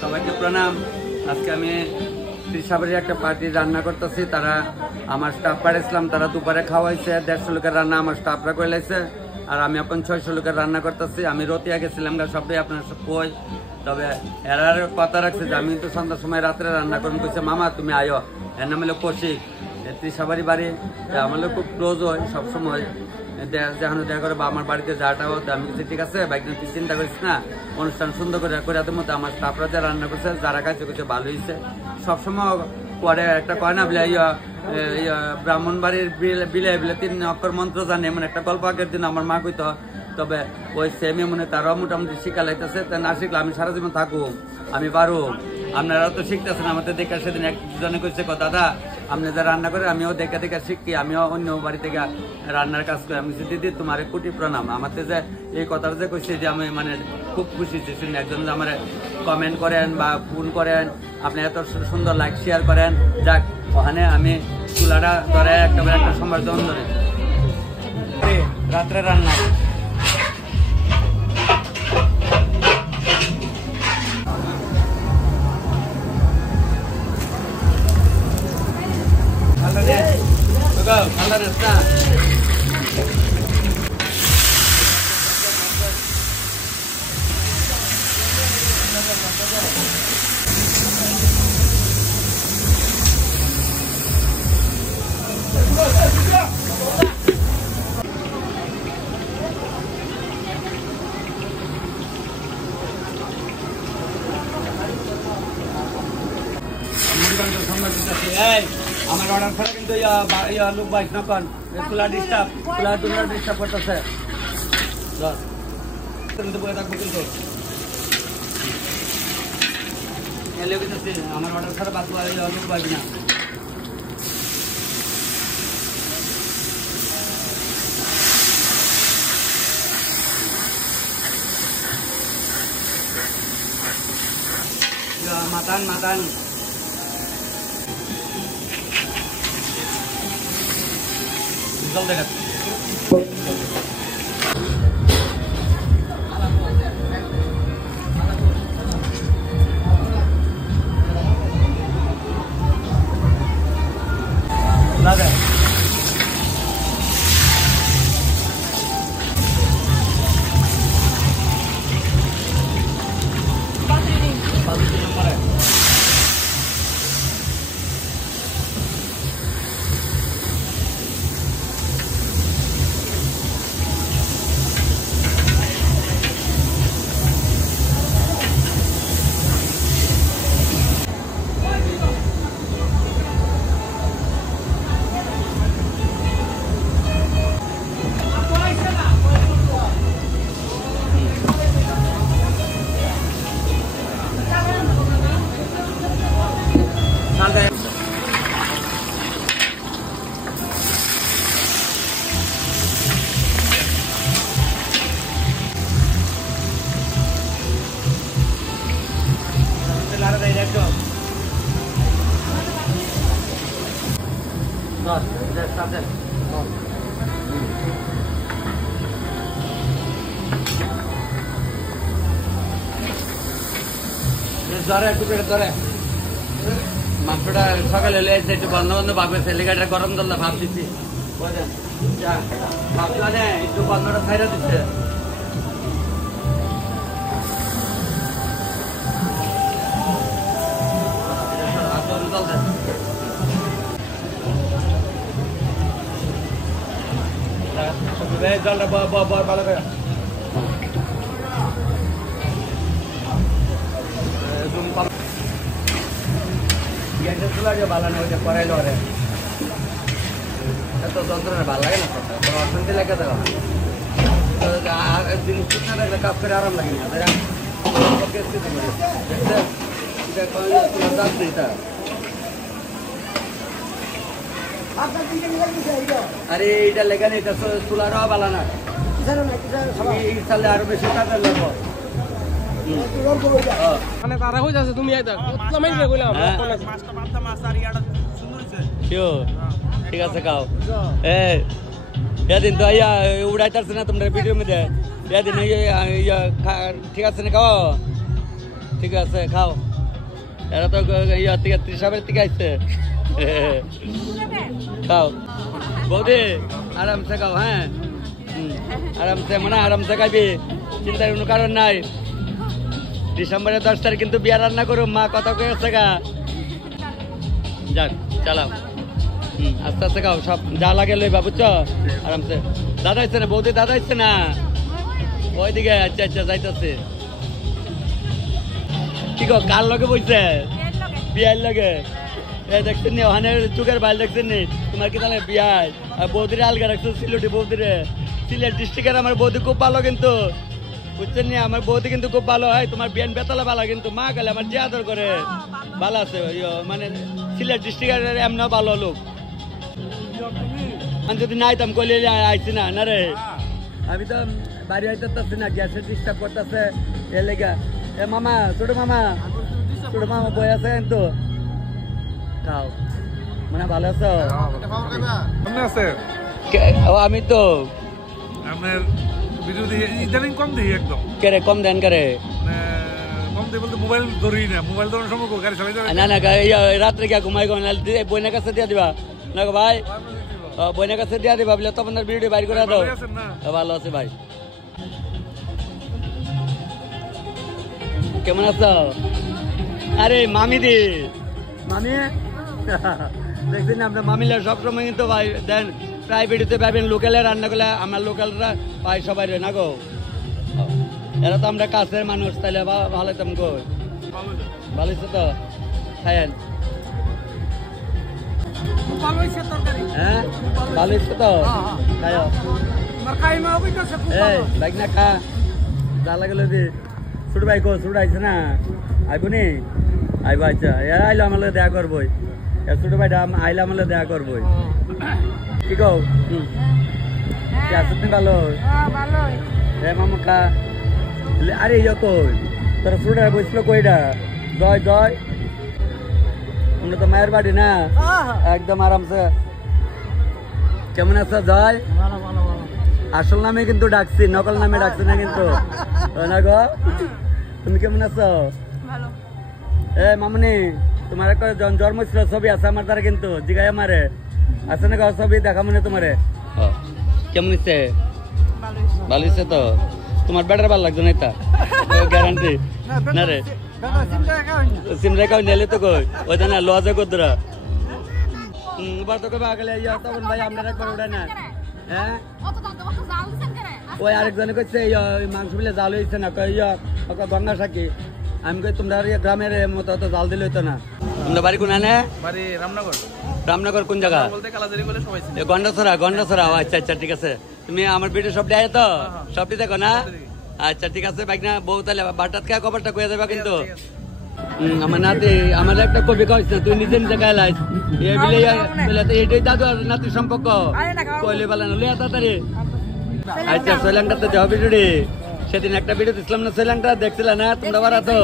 সবাইকে প্রণাম। আজকে আমি ত্রিশাবাড়ির একটা পার্টি রান্না করতেছি। তারা আমার স্টাফ পাঠিয়েছিলাম, তারা দুপুরে খাওয়াইছে। 150 লোকের রান্না আমার স্টাফরা করে লাইছে। আর আমি এখন 600 লোকের রান্না করতেছি। আমি রতিয়া গেছিলাম সবটাই আপনার সব কই। তবে এরার কথা রাখছে যে আমি তো সন্ধ্যার সময় রাত্রে রান্না করুন কইছে, মামা তুমি আয়ো। এর নাম হলো কৌশিক, ত্রিশাবাড়ি বাড়ি। আমার খুব ক্লোজ হয় সবসময়, যেখানে দেখা করে বা আমার বাড়িতে যাটা হতো। আমি কিছু ঠিক আছে বাইক তুই চিন্তা করিস না, অনুষ্ঠান সুন্দর করে করে মধ্যে আমার স্টাফরা যা রান্না করছে, যারা খাইছে কিছু ভালো হয়েছে। সবসময় পরে একটা কয় না বলে ব্রাহ্মণ বাড়ির বিলে বিলে 3 অক্ষর মন্ত্র জানে, এমন একটা গল্প আগের দিন আমার মা কইতো। তবে ওই সেমে মনে তারাও মোটামুটি শিক্ষা লাইতেছে। তা না শিখলে আমি সারা জীবন থাকুক, আমি পারো। আপনারা তো শিখতেছেন আমাদের দেখে। সেদিন একজনে কইছে দাদা আপনি যা রান্না করে আমিও দেখে দেখে শিখি, আমিও অন্য বাড়ি থেকে রান্নার কাজ করি। আমি দিদি তোমার কোটি প্রণাম। আমাদের যে এই কথাটা যে কইছে যে আমি মানে খুব খুশি শুনি। একজন যে আমার কমেন্ট করেন বা ফোন করেন, আপনি এত সুন্দর লাইক শেয়ার করেন। যাক, ওখানে আমি চুলাটা ধরে একেবারে একটা সম্বর্ধন ধরে রাত্রে রান্না। আমার অর্ডার ছাড়া কিন্তু লোক বাইক না কন খোলা ডিস্টার্ব করতেছে। আমার অর্ডার ছাড়া বাদ লোক বাইক না। মাতান জল দেখাচ্ছে। মাংসটা সকালে হলে একটু বন্ধ বন্ধ ভাববে, ছেলেগাটা গরম জল ভাব দিচ্ছি, ভাবলা নে একটু বন্ধটা ছাইরা দিচ্ছে। জলটা ভালো করে ভালো না, ওইটা করাইলো রে এত যন্ত্রণা ভালো লাগে না, অশান্তি লাগে। জিনিস ঠিক না থাকলে কাজ করে আরাম লাগে না। আরে এইটা লেখা নেই, চুলারও ভালো না, আরো বেশি টাকা লাগবো। মানে তারা কই যাচ্ছে তুমি আইতা কতলা মাইছে কইলাম মাছটা মাথা মাছ আর ইয়াটা সুন্দর হইছে কিও ঠিক আছে খাও দিন তো আইয়া উড়াইতাছ না তোমরা ভিডিও মধ্যে দিন ঠিক আছে না খাও ঠিক আছে খাও। এরা তো ইয়ার থেকে ত্রিশাবের থেকে আসছে খাও বৌদি আরামসে খাও হ্যাঁ আরামসে মানে আরামসে খাবি চিন্তার কোনো কারণ নাই ডিসেম্বরের 10 তারিখ কিন্তু বিয়া রান্না করো মা কথা কয়ে আসছে গা যাক চালাও আস্তে আস্তে খাও সব যা লাগে লইবা বুঝছো আরামসে দাদা আসছে না বৌদি দাদা আসছে না ওইদিকে আচ্ছা আচ্ছা যাইতেছে কি গো কার লগে বইছে বিয়ার লগে দেখছেন নি ওখানে চুকের বাইল দেখছেন নি তোমার কি জানে বিয়ায় আর বৌদিরে আলগা রাখছো সিলেটি বৌদিরে সিলেট ডিস্ট্রিক্টের আমার বৌদি খুব ভালো কিন্তু বুঝছেন নি আমার বৌদি কিন্তু খুব ভালো হয় তোমার বিয়ান বেতলা ভালো কিন্তু মা গেলে আমার যে আদর করে ভালো আছে মানে সিলেট ডিস্ট্রিক্টের এমন ভালো লোক আমি যদি না আইতাম কইলে আইছি না না রে আমি তো বাড়ি আইতেছি না গ্যাসের ডিস্টার্ব করতেছে এর লেগা এ মামা ছোট মামা বই আছে কিন্তু খাও মানে ভালো আছো আমি তো আপনার ভিডিও দিয়ে ইদানিং কম দিই একদম কেরে কম দেন করে কম দিয়ে বলতে মোবাইল ধরি না মোবাইল ধরার সময় গাড়ি চালাই যাবে না না রাত্রে গিয়া ঘুমাই গো না বইনের কাছে দিয়া দিবা না গো ভাই বইনের কাছে দিয়া দিবা বলে তখন ভিডিও বাইর করে দাও ভালো আছে ভাই কেমন আছো আরে মামি দি মামি দেখছেন আপনার মামিলা সবসময় কিন্তু ভাই দেন প্রাইভেটে পাবেন লোকালে রান্না করলে আমার লোকালরা পাই সবাই না গো এরা তো আমরা কাছের মানুষ তাহলে ভালো হইতাম গো ভালো হয়েছে তো খায়েন হ্যাঁ ভালো হয়েছে তো খাই না খা যা লাগলো দি ছোট ভাই কো ছোট আইছে না আইব নি আইব আচ্ছা এরা আইলো আমার দেখা করবই ছোট ভাইটা আইলে আমার দেখা করবই কি কও আছেন ভালো মামা খা আরে কই তোর ছোট বসলো কইটা জয় জয় আমরা তো মায়ের বাড়ি না একদম আরামসে কেমন আছো জয় আসল নামে কিন্তু ডাকছি নকল নামে ডাকছি না কিন্তু না গো তুমি কেমন আছো এ মামনি তোমার একটা জন্ম ছিল ছবি আছে আমার দ্বারা কিন্তু জিগাই আমারে আছে না গো ছবি দেখা মনে তোমারে কেমন হচ্ছে ভালো হচ্ছে তো তোমার বেটার ভালো লাগছে না এটা গ্যারান্টি না রে সিম রেখাও নেলে তো কই ওই না লজে কদরা এবার তোকে আগলে তখন ভাই আপনারা একবার ওঠে না হ্যাঁ ওই আরেকজনে কইছে মাংস মিলে জাল হয়েছে না গঙ্গা সাকি আমি কই তোমরা গ্রামের মতো তো জাল দিলে হইতো না তোমরা বাড়ি কোন আনে বাড়ি রামনগর রামনগর কোন জায়গা বলতে কালাজারি বলে সবাই চিনে গন্ডাছড়া আচ্ছা আচ্ছা ঠিক আছে তুমি আমার ভিডিও সব দেয় তো সবটি দেখো না আচ্ছা ঠিক আছে বাইক না বউ তাহলে বাটাত খায় কবরটা কয়ে দেবা কিন্তু আমার নাতি আমার একটা কবি কইছ না তুই নিজে নিজে গাইলাইস এই বলে এইটাই দাদু আর নাতির সম্পর্ক কইলে বলে না লইয়া তাড়াতাড়ি আচ্ছা শ্রীলঙ্কাতে যাও ভিডিওটি সেদিন একটা ভিডিও দিছিলাম না শ্রীলঙ্কা দেখছিল না তোমরা বারা তো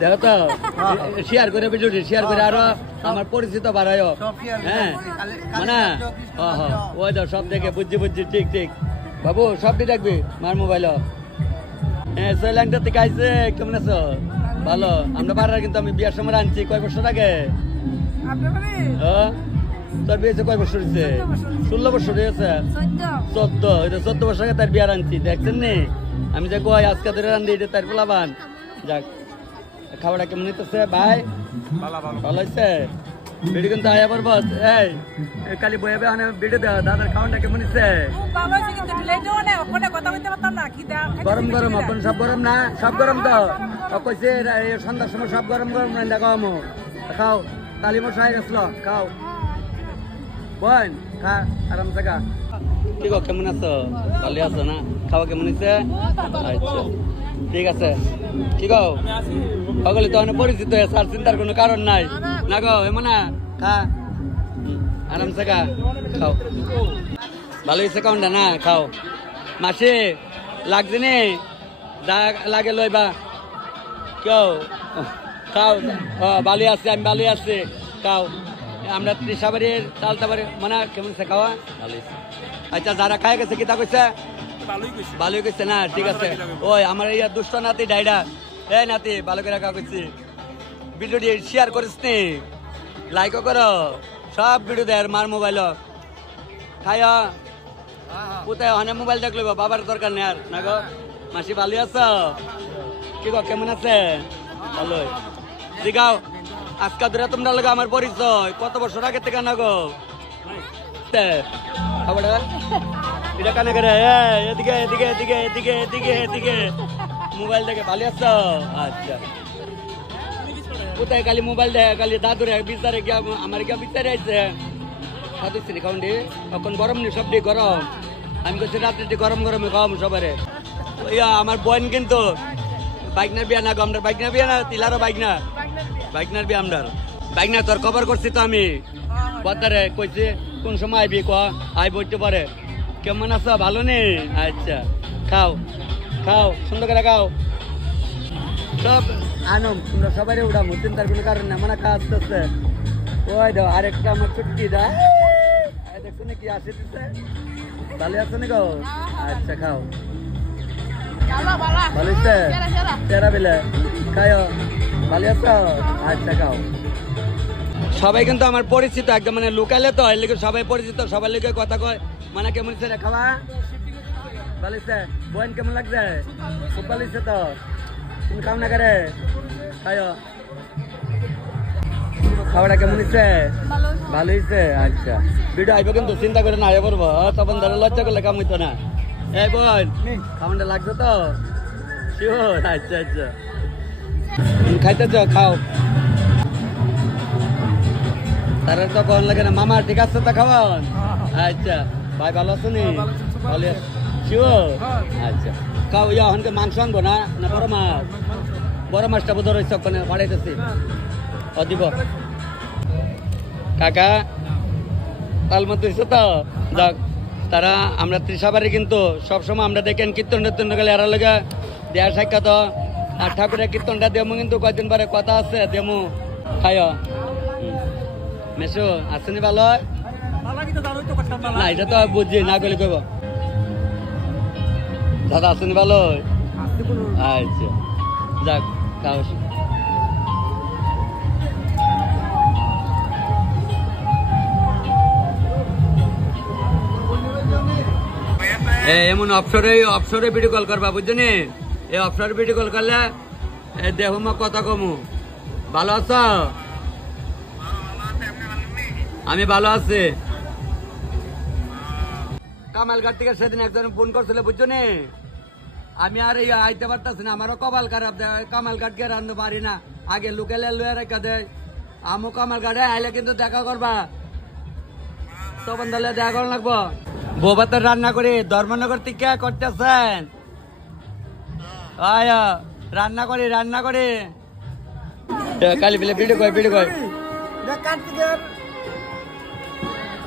দেখো তো শেয়ার করে ভিডিওটি শেয়ার করে আরো আমার পরিচিত বাড়ায় হ্যাঁ মানে ওই দাও সব দেখে বুঝছি ঠিক ঠিক বাবু সবটি দেখবি মার মোবাইল হ্যাঁ শ্রীলঙ্কা থেকে আইসে কেমন আছো ভালো আমরা বাড়ার কিন্তু আমি বিয়ার সময় আনছি কয় বছর আগে তোর বিয়েছে কয় বছর হয়েছে 16 বছর হয়েছে 14 বছর আগে তার বিয়ার আনছি দেখছেন নি আমি যে কয় আজকে ধরে রান্ধি এটা তার পোলাবান যাক খাবারটা কেমন হইতেছে ভাই ভালো হয়েছে ভিডিও কিন্তু আয়া পড়ব এই কালি বইবে মানে ভিডিও দেওয়া দাদার খাওয়াটা কেমন হয়েছে গরম গরম আপন সব গরম না সব গরম তো কইছে সন্ধ্যার সময় সব গরম গরম রান্না খাওয়ামো খাও কালি মশাই গেছিল খাও বোন খা আরাম থাকা কি গো কেমন আছো ভালো আছো না খাওয়া কেমন হয়েছে আচ্ছা ঠিক আছে কি গো সকলে তো অনেক পরিচিত হয়েছে আর চিন্তার কোনো কারণ নাই না গো এমন না খা আরাম থাকা খাও ভালো হয়েছে কাউন্টা না খাও মাসি লাগছে নি যা লাগে লইবা কেউ খাও ভালো আছে আমি ভালো আছি খাও আমরা ত্রিশাবাড়ির তালতাবাড়ি মানে কেমন আছে খাওয়া ভালো আচ্ছা যারা খাই গেছে কিতা কইছে ভালোই কইছে না ঠিক আছে ওই আমার এই দুষ্ট নাতি ডাইডা এই নাতি ভালো করে কাজ করছি ভিডিওটি শেয়ার করিস নি লাইকও করো সব ভিডিও দেয় মার মোবাইল খাইয়া কোথায় অনেক মোবাইল দেখলো বাবার দরকার নেই আর না গো মাসি ভালো আছো কি গো কেমন আছে ভালোই জিগাও আজকা ধরে তোমরা লোক আমার পরিচয় কত বছর আগে থেকে না গো খবর এটা কানে করে এদিকে এদিকে এদিকে এদিকে এদিকে এদিকে মোবাইল দেখে ভালো আছো আচ্ছা কোথায় খালি মোবাইল দেখে খালি দাদুরে বিচারে গিয়া আমার গিয়া বিচারে আইছে খাদিস কাউন্ডি এখন গরম নি সব দিয়ে গরম আমি বলছি রাত্রে গরম গরমে খাওয়াম সবারে ইয়া আমার বোন কিন্তু বাইকনার বিয়া না আমরা বাইকনার বিয়া না তিলারও বাইকনার বিয়া আমরা বাইকনা তোর খবর করছি তো আমি কথারে কইছি কোন সময় আইবি ক আই বইতে পারে কেমন আছো ভালো নেই আচ্ছা খাও খাও সুন্দর করে খাও সব আনম তোমরা সবাই উঠামো চিন্তার কোনো কারণ না মানে কাজ করছে ওই দাও আরেকটা আমার ছুটকি দা দেখছো নাকি আসে দিচ্ছে ভালো আছো না গো আচ্ছা খাও ভালো হচ্ছে চেরা বেলে খাও ভালো আছো আচ্ছা খাও সবাই কিন্তু আমার পরিচিত একদম মানে লোকালে তো এর লিগে সবাই পরিচিত সবার লিগে কথা কয় মানে কেমন হচ্ছে রে খাওয়া ভালো হচ্ছে বোন কেমন লাগছে খুব ভালো হচ্ছে তো তুমি খাও না করে খাও খাওয়াটা কেমন হচ্ছে ভালো হয়েছে আচ্ছা ভিডিও আইব কিন্তু চিন্তা করে না আয় পড়বো তখন ধরো লজ্জা করলে কাম হইতো না এই বোন খাওয়াটা লাগছে তো শিওর আচ্ছা আচ্ছা খাইতেছ খাও তারা তো কখন লাগে না মামা ঠিক আছে তো খাওয়ান আচ্ছা ভাই ভালো আছো নি ভালো শিওর আচ্ছা খাও ইয়া হনকে মাংস আনবো না না বড় মাছটা বোধ রয়েছে ওখানে বাড়াইতেছি ও দিব কাকা তালমত হয়েছে তো যাক তারা আমরা ত্রিশাবারে কিন্তু সবসময় আমরা দেখেন কীর্তন টীর্তন গেলে এরা লেগে দেয়ার সাক্ষাৎ আর ঠাকুরের কীর্তনটা দেমু কিন্তু কয়েকদিন পরে কথা আছে দেমু খাই মেসো আসেনি ভালো না এটা তো বুঝছি না গেলে কইব দাদা আসেনি ভালো আচ্ছা যাক খাও এমন অপসরে ভিডিও কল করবা বুঝছো নি এই অপসরে ভিডিও কল করলে দেহ মা কথা কমু ভালো আছো আমি ভালো আছি কামালঘাট থেকে সেদিন একজন ফোন করছিল বুঝছো নি আমি আর আইতে পারতাছি না আমারও কপাল খারাপ কামালঘাট গিয়ে রান্ধতে পারি না আগে লোকেলে লুয়ে রেখা দেয় আমু কামালঘাটে আইলে কিন্তু দেখা করবা তখন তাহলে দেখা করা লাগবো বৌভাতের রান্না করি ধর্মনগর থেকে করতেছেন রান্না করি কালি ফেলে ভিডিও কয়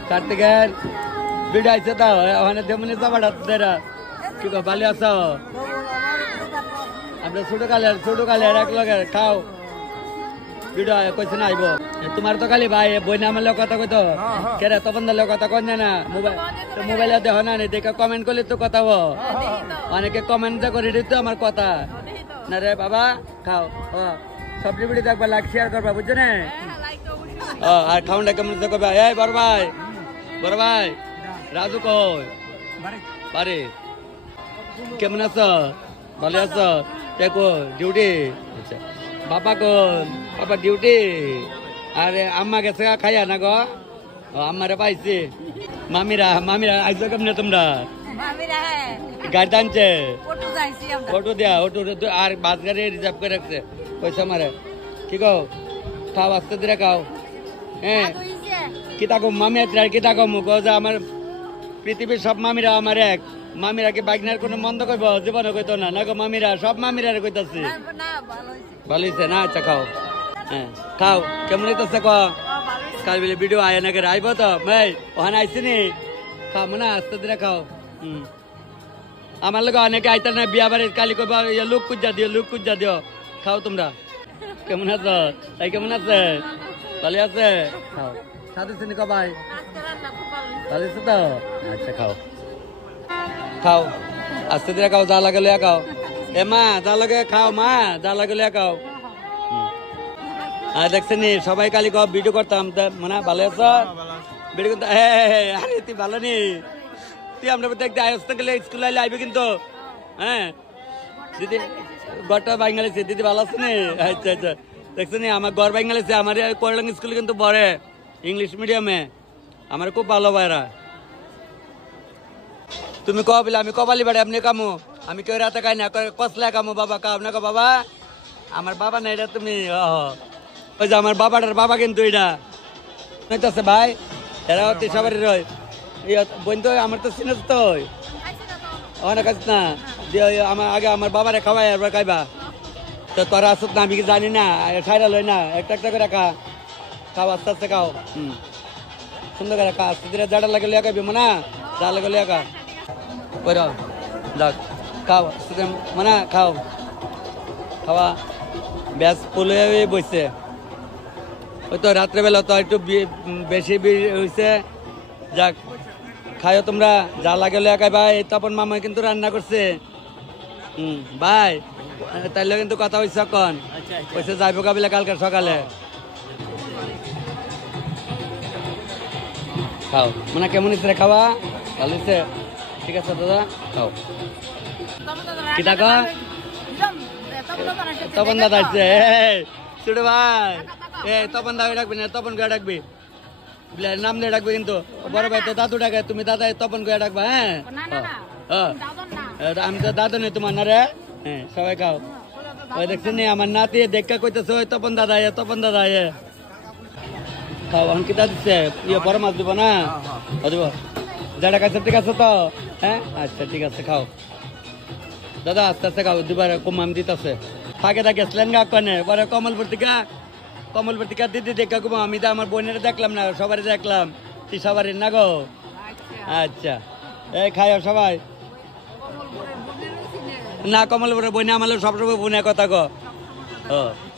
কার্তিকের ভিডিও আইছে তো ওখানে তেমনি চাপাটা কি কো ভালো আছো আমরা ছোট কালে এক লগে খাও ভিডিও কইছে না আইব তোমার তো খালি ভাই বই না আমার কথা কইতো কেরে তখন দিলে কথা কই না মোবাইলে দেখো না দেখে কমেন্ট করলে তো কথা অনেকে কমেন্ট করে দিত আমার কথা না রে বাবা খাও সবজি ভিডিও দেখবা লাইক শেয়ার করবা বুঝছো না আর খাওয়াটা কেমন করবা এই বড় ভাই রাজু কই বাড়ি কেমন আছো ভালো আছো দেখো ডিউটি আচ্ছা বাবা ডিউটি আরে আম্মা গেছে খাইয়া না গো আম্মারে পাইছি মামিরা আইসো কেমনে তোমরা গাড়ি টানছে অটো দেয়া অটো আর বাস গাড়ি রিজার্ভ করে রাখছে পয়সা মারে কি গো খাও আস্তে ধীরে খাও হ্যাঁ কিতা কম মামি কিতা কম যে আমার পৃথিবীর সব মামিরা আমার এক মামিরা কি বাইকনার কোনো মন্দ করবো জীবনে কইতো না গো মামিরা সব মামিরা কইতাছে ভালো হয়েছে না আচ্ছা খাও হ্যাঁ খাও কেমন হইতেছে ক কাল বেলে ভিডিও আয় না করে আইব তো ভাই ওখানে আইসি নি খাও মনে আস্তে ধীরে খাও আমার লোক অনেকে আইতার না বিয়া বাড়ির কালি কইবা লুক কুজ্জা দিও খাও তোমরা কেমন আছো তাই কেমন আছে ভালো আছে খাও সাথে চিনি ভাই ভালো আছে তো আচ্ছা খাও আস্তে ধীরে খাও যা লাগে লইয়া খাও এ মা যা লাগে খাও মা যা লাগে লিয়া খাও দেখছেন সবাই কালি ভিডিও করতাম মানে ভালো আছো ভিডিও করতাম আরে তুই ভালো নি তুই আমরা দেখতে আসতে গেলে স্কুল আইলে আইবে কিন্তু হ্যাঁ দিদি ঘরটা বাঙালিছে দিদি ভালো আছে নি আচ্ছা আচ্ছা দেখছেন আমার ঘর বাঙালিছে আমার কোয়ারলাং স্কুলে কিন্তু পড়ে ইংলিশ মিডিয়ামে আমার খুব ভালো ভাইরা তুমি কবিলা আমি কবালি বাড়ি আপনি কামো আমি কেউ রাতে খাই না কসলা কামো বাবা কাও না বাবা আমার বাবা না এটা তুমি ওই যে আমার বাবাটার বাবা কিন্তু এটা আছে ভাই এরা হচ্ছে সবারই রয় বোন তো আমার তো চিনে তো অনেক আছে না আমার আগে আমার বাবারে খাওয়াই এবার খাইবা তো তোরা আসত না আমি কি জানি না খাইরা লই না একটা একটা করে খাও আস্তে আস্তে খাও সুন্দর করে খা আস্তে ধীরে জাডা লাগে লিয়া খাইবি মনা যা লাগে লিয়া খা ওই দেখ খাও মানে খাও খাওয়া ব্যাস পুলে বসছে ওই তো রাত্রেবেলা তো একটু বেশি হয়েছে যাক খাইও তোমরা যা লাগে লিয়া খাই ভাই তপন মামা কিন্তু রান্না করছে ভাই তাইলে কিন্তু কথা হয়েছে এখন কইছে যাইব কাবিলা কালকে সকালে খাও মানে কেমন হয়েছে খাওয়া ভালো হয়েছে ঠিক আছে দাদা খাও কি টাকা তপন দাদা আসছে ছোট ভাই তপন দাদা ডাকবি না তপন কে ডাকবি নাম দিয়ে ডাকবে কিন্তু বড় ভাই তো দাদু ডাকে তুমি দাদা তপন কে ডাকবা হ্যাঁ আমি তো দাদু নেই তোমার না রে হ্যাঁ সবাই খাও ওই দেখছেন আমার নাতি দেখা কইতেছে ওই তপন দাদা খাও আমি কিতা দিচ্ছে ইয়ে বড় মাছ দিব না দিব যেটা খাইছে ঠিক আছে তো হ্যাঁ আচ্ছা ঠিক আছে খাও দাদা আস্তে আস্তে খাও দুবার কম আমি দিতেছে ফাঁকে দা গেছিলেন গা কনে পরে কমলবর্তিকা দিদি দেখা কম আমি তো আমার বোনের দেখলাম না সবারই দেখলাম তুই সবারই না গো আচ্ছা এই খাও সবাই না কমলপুরের বই না আমার সবসময় বোনের কথা গো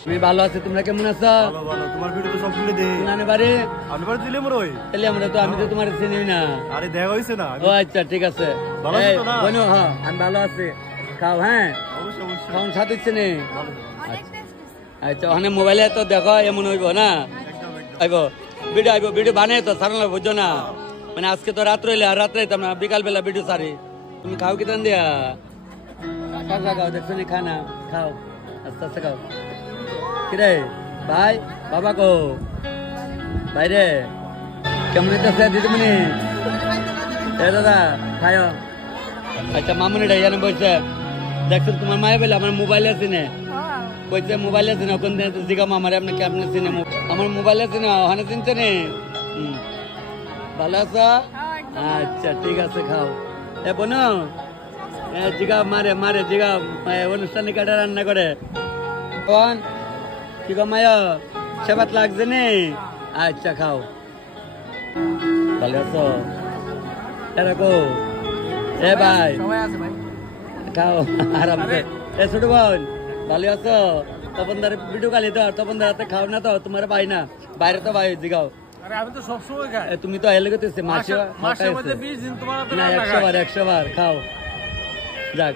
তুমি ভালো আছো তোমরা কেমন আছো তোমার ভিডিও তো সবগুলো দে নানি বাড়ি আমি বাড়ি দিলে মোর ওই তাহলে আমি তো তোমার চিনি না আরে দেখা হইছে না ও আচ্ছা ঠিক আছে বনো হ্যাঁ আমি ভালো আছি খাও হ্যাঁ অবশ্যই অবশ্যই খাওন সাথে চিনি আচ্ছা ওখানে মোবাইলে তো দেখো এমন হইব না আইব ভিডিও বানাই তো সারানো বুঝছো না মানে আজকে তো রাত্রে হইলে আর রাত্রে না বিকাল বেলা ভিডিও সারি তুমি খাও কি তান দিয়া খাও দেখছো নি খানা খাও আস্তে আস্তে খাও কিরে ভাই বাবা কো ভাই রে কেমন হইতেছে দিদিমণি এ দাদা খায় আচ্ছা মামুনি ডাইয়ানে বলছে দেখছো তোমার মায়ে বলে আমার মোবাইল আছে না কইছে মোবাইল আছে না কোন দিন জিগাম আমার আপনি কেমনে চিনে আমার মোবাইল আছে না ওখানে চিনছে নি ভালো আছো আচ্ছা ঠিক আছে খাও এ বোনো জিগা মারে জিগা অনুষ্ঠানে কাটা রান্না করে কোন কি গো মায়া সেবাত লাগছে নি আচ্ছা খাও ভালো আছো এরকো এ ভাই খাও আরাম এ ছোট বোন ভালো আছো তপনদার ভিডিও কালি তো তপনদার হাতে খাও না তো তোমার ভাই না বাইরে তো ভাই জিগাও আমি তো সবসময় খাই তুমি তো এলে গেতেছে মাসের মধ্যে 20 দিন তোমার হাতে না 100 বার খাও যাক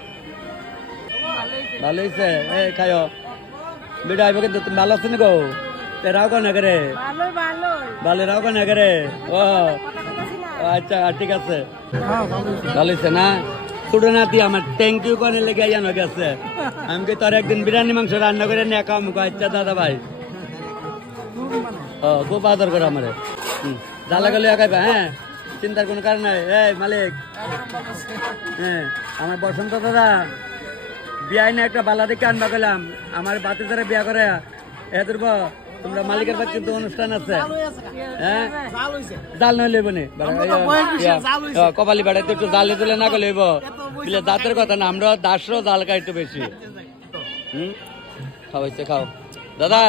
ভালো হয়েছে খাও ভিডিও আইব কিন্তু তুমি ভালো আছো না গো রাও কেন করে ভালো রাও কেন করে ও আচ্ছা ঠিক আছে ভালো হয়েছে না ছোট নাতি আমার থ্যাংক ইউ করে লেগে জানো গেছে আমি কি তোর একদিন বিরিয়ানি মাংস রান্না করে নিয়ে খাও মুখ আচ্ছা দাদা ভাই ও খুব আদর করে আমার জ্বালা গেলে খাইবা হ্যাঁ চিন্তার কোনো কারণ নাই এই মালিক হ্যাঁ আমার বসন্ত দাদা বিয়াই না একটা বালা দেখে আনবা গেলাম আমার বাতি যারা বিয়া করে এদের তোমরা মালিকের বাড়ি কিন্তু অনুষ্ঠান আছে হ্যাঁ জাল নয় লইব নি কপালি বেড়াইতে একটু জালে তুলে না গেলে বলে দাঁতের কথা না আমরা দাসরও জাল খাই একটু বেশি খাওয়াইছে খাও দাদা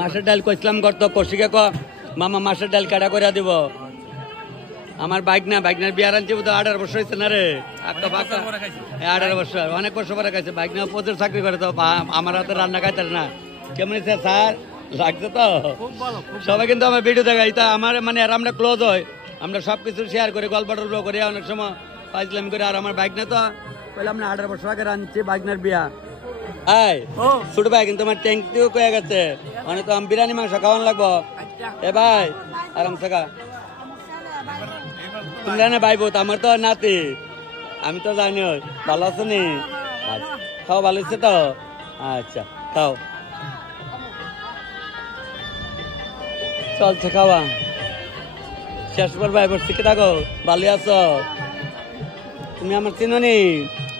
মাছের ডাল কইছিলাম করতো কষিকে মামা মাছের ডাল কাটা করে দিব আমার বাইকনার বিয়ার আনছি 18 বছর হয়েছে না রে 18 বছর অনেক বছর পরে খাইছে বাইকনা প্রচুর চাকরি করে তো আমার হাতে রান্না খাইতে না কেমন হয়েছে স্যার লাগছে তো সবাই কিন্তু আমার ভিডিও দেখাই তা আমার মানে আমরা ক্লোজ হয় আমরা সবকিছু শেয়ার করি গল্প টল্প করি অনেক সময় পাইছিলাম করে আর আমার বাইক না তো বললাম না 18 বছর আগে আনছি বাইকনার বিয়া এই ছোট ভাই কিন্তু তোমার ট্যাঙ্ক দিয়েও কয়ে গেছে মানে তো আমি বিরিয়ানি মাংস খাওয়ান লাগবো এ ভাই আরাম থাকা তুমি জানে ভাই বোধ আমার তো নাতি আমি তো জানি ভালো আছো নি খাও ভালো হচ্ছে তো আচ্ছা খাও চলছে খাওয়া শেষ পর ভাই বসে কি থাকো ভালো আছো তুমি আমার চিনো নি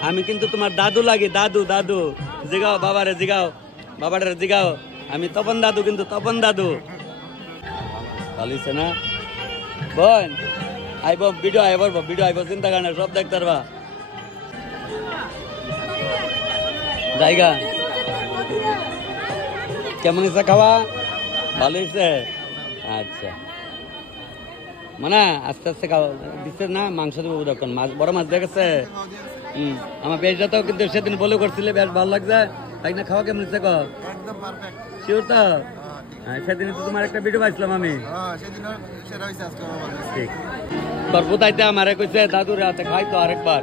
আমি কিন্তু তোমার দাদু লাগি দাদু দাদু জিগাও বাবারে জিগাও বাবারে জিগাও আমি তপন দাদু কিন্তু তপন দাদু ভালো হচ্ছে না বোন আইব ভিডিও আইব চিন্তা কর না সব দেখতে পারবা জায়গা কেমন হয়েছে খাওয়া ভালো হয়েছে আচ্ছা মানে আস্তে আস্তে খাওয়া দিচ্ছে না মাংস দেবো তখন মাছ বড় মাছ দেখেছে আমার বেশটা তো কিন্তু সেদিন বলে করছিলে বেশ ভালো লাগছে তাই না খাওয়া কেমন হচ্ছে শিওর তো সেদিন তো তোমার একটা ভিডিও পাইছিলাম আমি ঠিক তোর পোতাইতে আমারে কইছে দাদুর হাতে খাই তো আরেকবার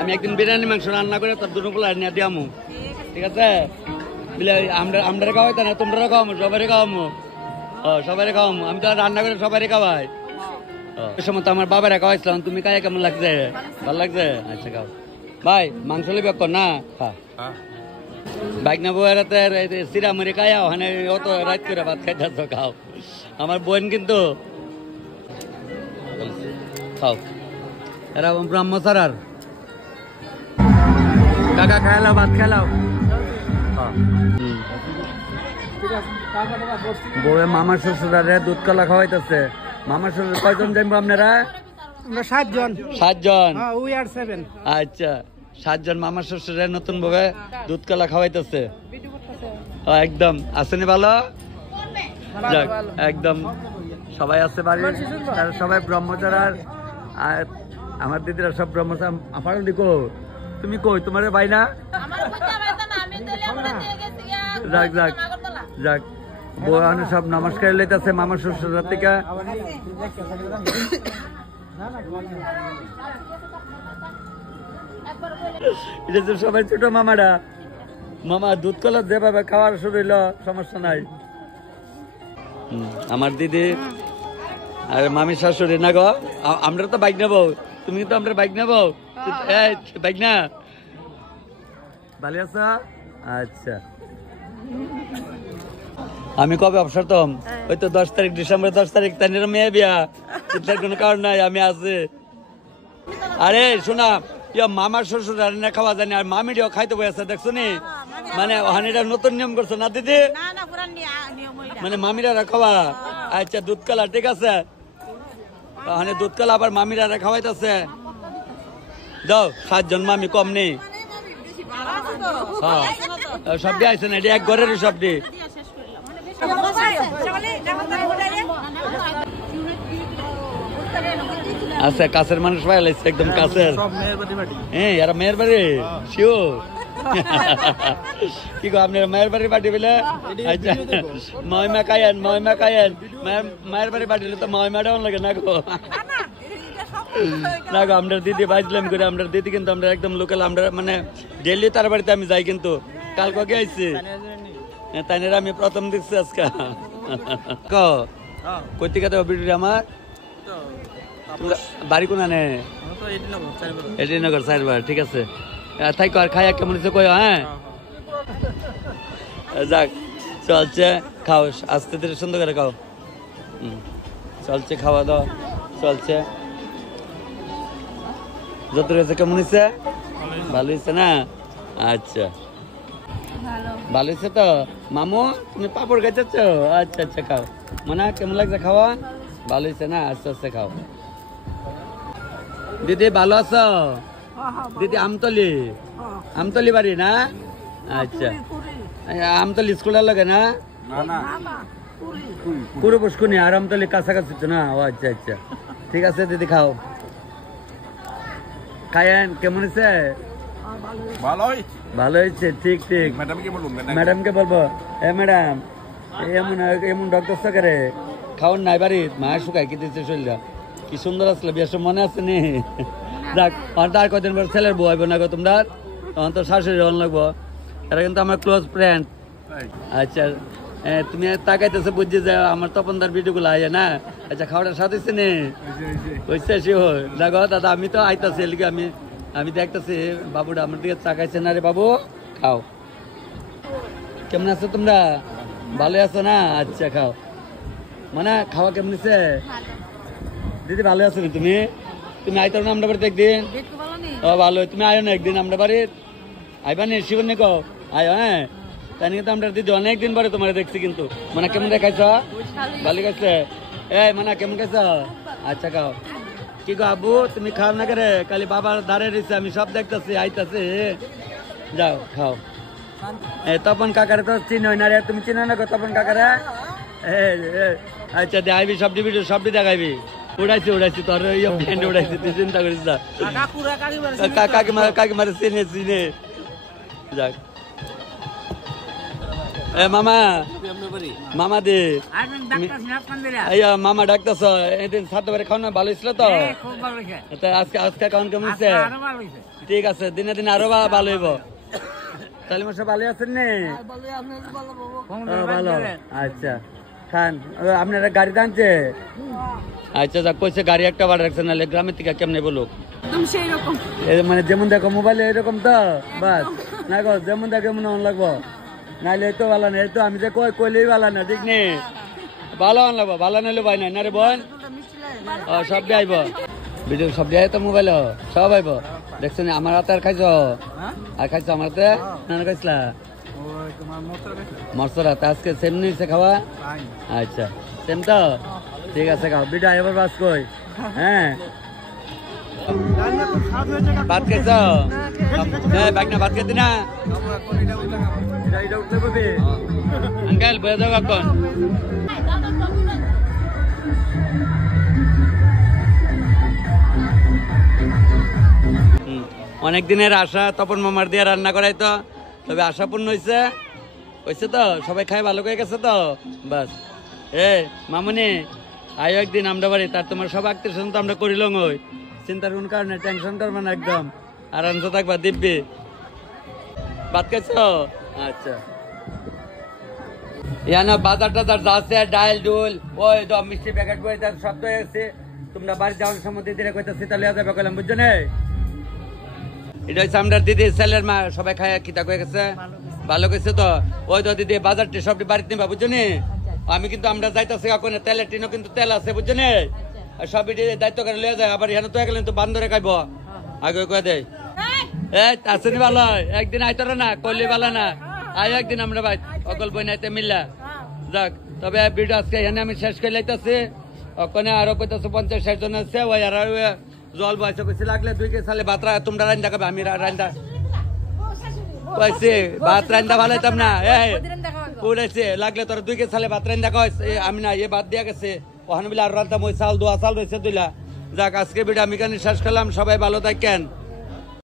আমি একদিন বিরিয়ানি মাংস রান্না করে তোর দুটো পোলা নিয়ে দিয়ামু ঠিক আছে বলে আমরা খাওয়াই তা না তোমরা খাওয়ামো সবারই খাওয়ামো সবারই খাওয়ামো আমি তো রান্না করে সবারই খাওয়াই ওই সময় তো আমার বাবারা খাওয়াইছিলাম তুমি খাই কেমন লাগছে ভালো লাগছে আচ্ছা খাও ভাই মাংস লিবে কর না খা বাইক না বউরাতে সিরা মরি খাই ওখানে অত রাত করে ভাত খাইতেছ খাও আমার বোন কিন্তু খাও এরা ব্রহ্মচারার কাকা খাইলাও ভাত খাইলাও বউয়ে মামার শ্বশুরারে দুধ কলা খাওয়াইতেছে মামার শ্বশুর কয়জন যাইবো আপনারা 7 জন 7 জন উই আর 7 আচ্ছা 7 জন মামার শ্বশুরের নতুন বউয়ে দুধ কলা খাওয়াইতেছে একদম আসেনি ভালো যাক একদম সবাই আছে বাড়ি তারা সবাই ব্রহ্মচারার আর আমার দিদিরা সব ব্রহ্মচার আপার দিকো তুমি কই তোমার ভাই না যাক যাক যাক বউয়ানো সব নমস্কার লইতেছে মামার শ্বশুর থেকে এটা তো সবাই ছোট মামারা মামা দুধ কলা যেভাবে খাওয়ার শুরু হইলো সমস্যা নাই আমার দিদি আর মামির শাশুড়ি না গো আমরা তো বাইক নেবো তুমি তো আমরা বাইক নেবো বাইক না ভালো আছো আচ্ছা আমি কবে অবসর তো ওই তো 10 তারিখ ডিসেম্বর 10 তারিখ তাই মেয়ে বিয়া চিন্তার কোনো কারণ নাই আমি আছি আরে শোনা ইয়া মামার শ্বশুর রান্না খাওয়া জানি আর মামিরিও খাইতে বসে দেখছো নি মানে ওখানে এটা নতুন নিয়ম করছো না দিদি মানে মামিরা খাওয়া আচ্ছা দুধ কলা ঠিক আছে ওখানে দুধ কলা আবার মামিরা খাওয়াইতেছে দাও 7 জন মামি কম নেই হ্যাঁ সবটি আছে না এটা এক ঘরের সবটি আচ্ছা কাছের মানুষ পাই লাগছে একদম কাছের হ্যাঁ এরা মেয়ের বাড়ি শিওর কি গো আপনার মায়ের বাড়ির বাড়ি বলে আচ্ছা ময়মা খাইয়েন মায়ের বাড়ির বাড়ি তো ময়মাটাও লাগে না গো না গো আমরা দিদি বাজলাম করে আমরা দিদি কিন্তু আমরা একদম লোকাল আমরা মানে ডেইলি তার বাড়িতে আমি যাই কিন্তু কাল কবে আইছি তাই আমি প্রথম দেখছি আজকে কই থেকে তো ভিডিও আমার বাড়ি কোন আনে এডিনগর 4 বার ঠিক আছে তাই কর খাইয়া কেমন হচ্ছে কই হ্যাঁ যাক চলছে খাও আস্তে ধীরে সুন্দর করে খাও চলছে খাওয়া দাওয়া চলছে যত রয়েছে কেমন হয়েছে ভালো হয়েছে না আচ্ছা ভালো হয়েছে তো মামু তুমি পাপড় খাইতেছ আচ্ছা আচ্ছা খাও মনে কেমন লাগছে খাওয়া ভালো হয়েছে না আস্তে আস্তে খাও দিদি ভালো আছো দিদি আমতলি বাড়ি না আচ্ছা আমতলি স্কুলের লাগে না পুরো পুষ্কুনি আর আমতলি কাছাকাছি তো না ও আচ্ছা আচ্ছা ঠিক আছে দিদি খাও খায়েন কেমন হয়েছে ভালো হয়েছে ঠিক ঠিক ম্যাডামকে বলবো ম্যাডাম এমন ডক্টর করে খাওয়ান নাই বাড়ি মা শুকাই কি দিচ্ছে শরীরটা কি সুন্দর আসলে বেশ মনে আছে নি যাক আর কদিন পর ছেলের বউ হইব না গো তোমরা, তখন তো শাশুড়ি হন লাগবো। এরা কিন্তু আমার ক্লোজ ফ্রেন্ড। আচ্ছা তুমি তাকাইতেছো বুঝছি যে আমার তপনদার ভিডিও গুলো আয় না। আচ্ছা খাওয়াটা সাথে নে বুঝছে শিওর। দেখো দাদা আমি তো আইতাছি এলিকে আমি দেখতেছি বাবুটা আমার দিকে তাকাইছে না রে। বাবু খাও। কেমন আছো তোমরা? ভালো আছো না? আচ্ছা খাও। মানে খাওয়া কেমন আছে দিদি? ভালো আছো তুমি? তুমি আইতো না আমরা বাড়িতে একদিন? ও ভালো। তুমি আয়ো না একদিন আমরা বাড়ি? আইবা নি শিবন নি কো আয়ো। হ্যাঁ তাই কিন্তু আমরা দিদি অনেকদিন পরে তোমার দেখছি। কিন্তু মানে কেমন দেখাইছ? ভালো গেছে। এই মানে কেমন গেছ? আচ্ছা খাও। কি গো আব্বু তুমি খাও না করে? খালি বাবার ধারে রয়েছে আমি সব দেখতেছি আইতাছি। যাও খাও। তপন কাকারে তো চিনো না রে? তুমি চিনো না গো তপন কাকারে? আচ্ছা দেখাইবি সবজি ভিডিও সবজি দেখাইবি। উড়াইছি তোর ফ্রেন্ড উড়াইছি, তুই চিন্তা করিস না। কাকিমারে চিনে চিনে। যাক মামা মামা দে মামা ডাকতেছ এদিন সাথে বারে খাও না? ভালো ছিল তো? আজকে আজকে খাওয়ান কেমন হচ্ছে? ঠিক আছে দিনে দিনে আরো ভালো হইব। তাহলে মশা ভালো আছেন নে? ভালো। আচ্ছা খান। আপনারা গাড়ি টানছে? আচ্ছা যাক কইছে গাড়ি একটা ভাড়া রাখছে, নাহলে গ্রামের থেকে কেমনে বলুক মানে যেমন দেখো মোবাইলে এরকম তো বাস না গো, যেমন দেখো মনে হন লাগবো, নাহলে এই তো ভালো না। এই তো আমি যে কইলেই ভালো না, ঠিক নেই? ভালো হন লাগবো, ভালো নাহলে ভাই নাই না রে বোন। সব দিয়ে আইব ভিডিও, সব দিয়ে তো মোবাইল সব আইব। দেখছেন আমার হাতে আর খাইছ? আর খাইছ আমার হাতে না খাইছিলা? মরসরা আজকে সেম নিয়েছে খাওয়া? আচ্ছা সেম তো ঠিক আছে খাও। বিটা এবার বাস কই। হ্যাঁ ভাত খাইছ? বাইক না ভাত খাইতি না? আঙ্কেল বয়ে যাও এখন। অনেক দিনের আশা তপন মামার দিয়ে রান্না করাই তো, তবে আশা পূর্ণ হয়েছে হয়েছে তো? সবাই খাই ভালো হয়ে গেছে তো? বাস মামুনি আয়ো একদিন আমরা বাড়ি। তার তোমার সব আত্মীয় স্বজন তো আমরা করিল ওই, চিন্তার কোন কারণে টেনশন করবে না একদম আরামসে থাকবা দিব্যি। ভাত খাইছো? আচ্ছা ইয়ানা বাজার টাজার যাচ্ছে ডাল ডুল ওই তো মিষ্টি প্যাকেট বই তার সব তো আছে। তোমরা বাড়ি যাওয়ার সময় দিদিরে কইতাছি তাহলে যাবে কইলাম বুঝছো না? এটা হচ্ছে আমরা দিদি ছেলের মা সবাই খায় কিতা কয়ে গেছে ভালো কইছে তো। ওই তো দিদি বাজারটি সবটি বাড়িতে নিবা বুঝছো নি? আমি কিন্তু আমরা যাইতেছি এখন তেলের টিনও কিন্তু তেল আছে বুঝছো নি? সব দায়িত্ব করে লিয়ে যায়। আবার এখানে তো গেলেন তো বান্দরে খাইব আগে কয়ে দেয়। আসেনি ভালো একদিন আইতর না কইলে ভালো না আয় একদিন আমরা ভাই অকল বই নাইতে মিললা যাক। তবে ভিডিও আজকে এখানে আমি শেষ করে লাইতেছি। ওখানে আরো কইতেছে 50-60 জন আছে। ওই আর জল বয়সে কইছে লাগলে 2 কেজি সালে ভাত তোমরা রান্না খাবে, আমি রান্না কইছে ভাত রান্না ভালো হইতাম না। পুরেছে লাগলে তোর 2 কেজি সালে ভাত রান্না কইস আমি না এ ভাত দিয়া গেছে ওখানে বলে আর রান্না মই চাল দোয়া চাল রয়েছে দিলা। যাক আজকে ভিডিও আমি কেন শেষ করলাম। সবাই ভালো থাকেন।